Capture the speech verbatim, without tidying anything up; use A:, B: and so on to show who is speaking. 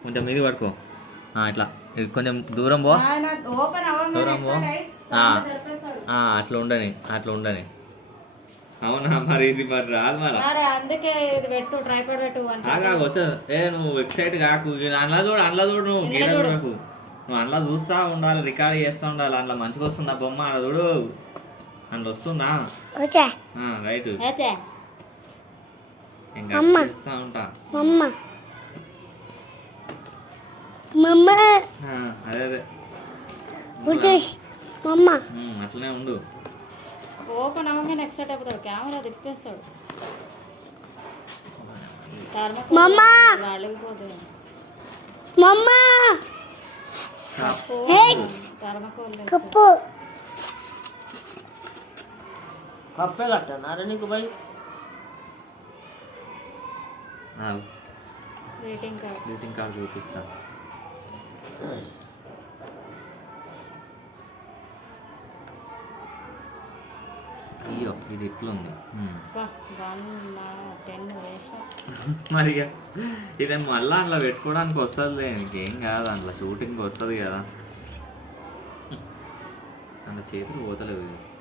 A: కొంచెం ఇది పట్టుకో ఇట్లా కొంచెం దూరం పో దూరం పో అట్లా ఉండని అట్లా ఉండని. అవునా మరి ఇది మరి రాదు మరి
B: అందుకే ఇది పెట్టు ట్రైపాడ్ పెట్టు
A: వచ్చా. ఏ నువ్వు ఎక్సైట్ కాకు, అందులో చూడు అందులో చూడు నువ్వు గీడ చూడకు, నువ్వు అందులో చూస్తా ఉండాలి, రికార్డ్ చేస్తూ ఉండాలి. అందులో మంచిగా వస్తుందా బొమ్మ అలా చూడు, అందులో వస్తుందా రైట్ ఇంకా చేస్తా ఉంటా. అదే అదే అట్లనే ఉండు.
B: ఓపెన్ అవ్వగానే ఎక్సైట్ అయిపోతాడు, కెమెరా తిప్పేస్తాడు. అలిగిపోతుంది.
C: కప్పేలట్టనారా నీకు bye
B: greeting card
A: greeting card చూపిస్తా. అయ్యో ఇది ఎట్లుంది మరి ఇది మళ్ళీ అందులో పెట్టుకోవడానికి వస్తుంది, ఇంకేం కాదు, అందులో షూటింగ్కి వస్తుంది కదా. అందులో చేతులు పోతలేవు ఇది.